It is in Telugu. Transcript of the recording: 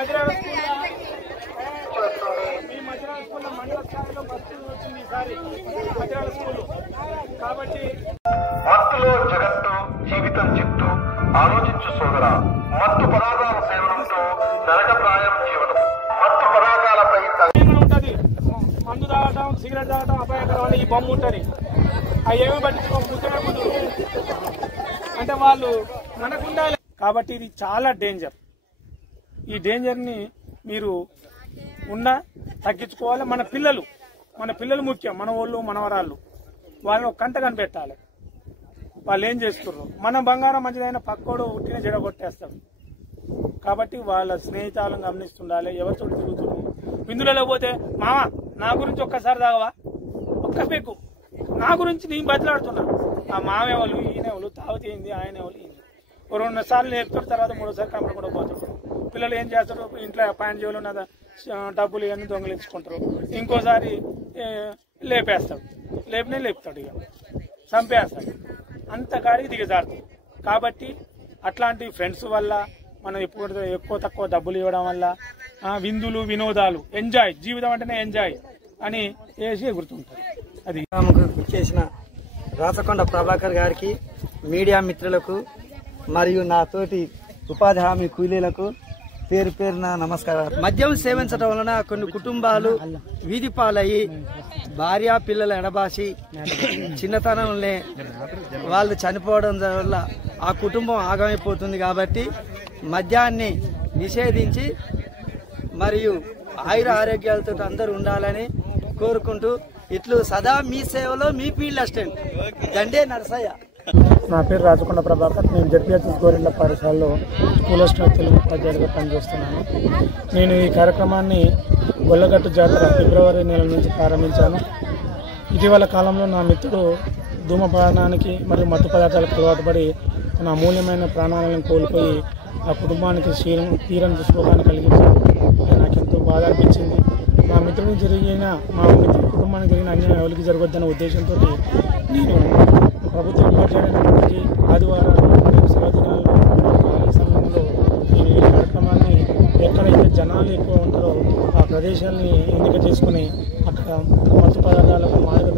మధ్యరాల స్కూల్లో మండల స్థాయిలో బస్సులు వచ్చింది ఈసారి మధ్యరాల స్కూల్ కాబట్టి మత్తులో జగత్తు జీవితం చిత్తు ఆలోచించు సోదరా మత్తు పదార్థాల సేవనంతో నరకప్రాయం జీవనం మత్తు పదార్థాలపై ఉంటది మందు తాగటం సిగరెట్ తాగటం అపాయకరం అని ఈ బొమ్మ ఉంటుంది అవి ఏమి పట్టించుకోకుండా అంటే వాళ్ళు మనకుండాలి కాబట్టి ఇది చాలా డేంజర్. ఈ డేంజర్ని మీరు తగ్గించుకోవాలి. మన పిల్లలు ముఖ్యం. మన వాళ్ళు మనవరాళ్ళు వాళ్ళని ఒక కంట కనిపెట్టాలి. వాళ్ళు ఏం చేస్తున్నారు. మన బంగారం మంచిదైన పక్కోడు ఉట్టిన జడగొట్టేస్తాడు. కాబట్టి వాళ్ళ స్నేహితాలను గమనిస్తుండాలి. ఎవరితో తిరుగుతున్నారు. బిందులలో పోతే మామ నా గురించి ఒక్కసారి తాగవా, ఒక్క పెక్కు నా గురించి నేను బతిలాడుతున్నా. ఆ మామే వాళ్ళు ఈయన వాళ్ళు తాగుతీయింది ఆయన వాళ్ళు ఈయన 2 సార్లు నేర్పుతారు. తర్వాత 3సారి కమర కూడా పోతారు. పిల్లలు ఏం చేస్తారు, ఇంట్లో పాయింట్ జోలు ఉన్న డబ్బులు ఇవన్నీ దొంగలించుకుంటారు. ఇంకోసారి లేపేస్తాడు. లేపుతాడు, ఇక చంపేస్తాడు. అంత కాడికి దిగజారుతాడు. కాబట్టి అట్లాంటి ఫ్రెండ్స్ వల్ల మనం ఎక్కువ తక్కువ డబ్బులు ఇవ్వడం వల్ల విందులు వినోదాలు ఎంజాయ్, జీవితం అంటేనే ఎంజాయ్ అని వేసి ఎగురుతుంటారు. అది చేసిన రాచకొండ ప్రభాకర్ గారికి, మీడియా మిత్రులకు మరియు నాతోటి ఉపాధి హామీ కూలీలకు పేరు పేరున నమస్కారాలు. మద్యం సేవించడం వలన కొన్ని కుటుంబాలు వీధి పాలయ్యి భార్య పిల్లల ఎడబాసి చిన్నతనంలో వాళ్ళు చనిపోవడం వల్ల ఆ కుటుంబం ఆగమైపోతుంది. కాబట్టి మద్యాన్ని నిషేధించి మరియు ఆయుర ఆరోగ్యాలతో అందరూ ఉండాలని కోరుకుంటూ ఇట్లు సదా మీ సేవలో మీ ఫీల్డ్ అసిస్టెంట్ దండే నరసయ్య. నా పేరు రాచకొండ ప్రభాకర్. నేను జడ్పీహెచ్ఎస్ గోరెంట్ల పాఠశాలలో స్కూల్ అసిస్టెంట్ తెలుగు ఉపాధ్యాయుడిగా పనిచేస్తున్నాను. నేను ఈ కార్యక్రమాన్ని గొల్లగట్టు జాతర ఫిబ్రవరి నెల నుంచి ప్రారంభించాను. ఇటీవల కాలంలో నా మిత్రుడు ధూమపానానికి మరియు మత్తు పదార్థాలకు అలవాటు పడి తన అమూల్యమైన ప్రాణాలను కోల్పోయి ఆ కుటుంబానికి తీరని శోకాన్ని కలిగించాడు. నాకు ఎంతో బాధ అనిపించింది. మా మిత్రుడికి కుటుంబానికి జరిగిన అన్యాయం ఎవరికి జరగొద్దన్న ఉద్దేశంతో నేను ప్రభుత్వ ఉపాధ్యాయులైనప్పటికీ ఆదివారాలు సెలవు దినాల్లో ఖాళీ సమయంలో నేను ఈ కార్యక్రమాన్ని ఎక్కడైతే జనాలు ఎక్కువ ఉంటారో ఆ ప్రదేశాలని ఎన్నిక చేసుకుని అక్కడ మత్తు పదార్థాలకు మాదక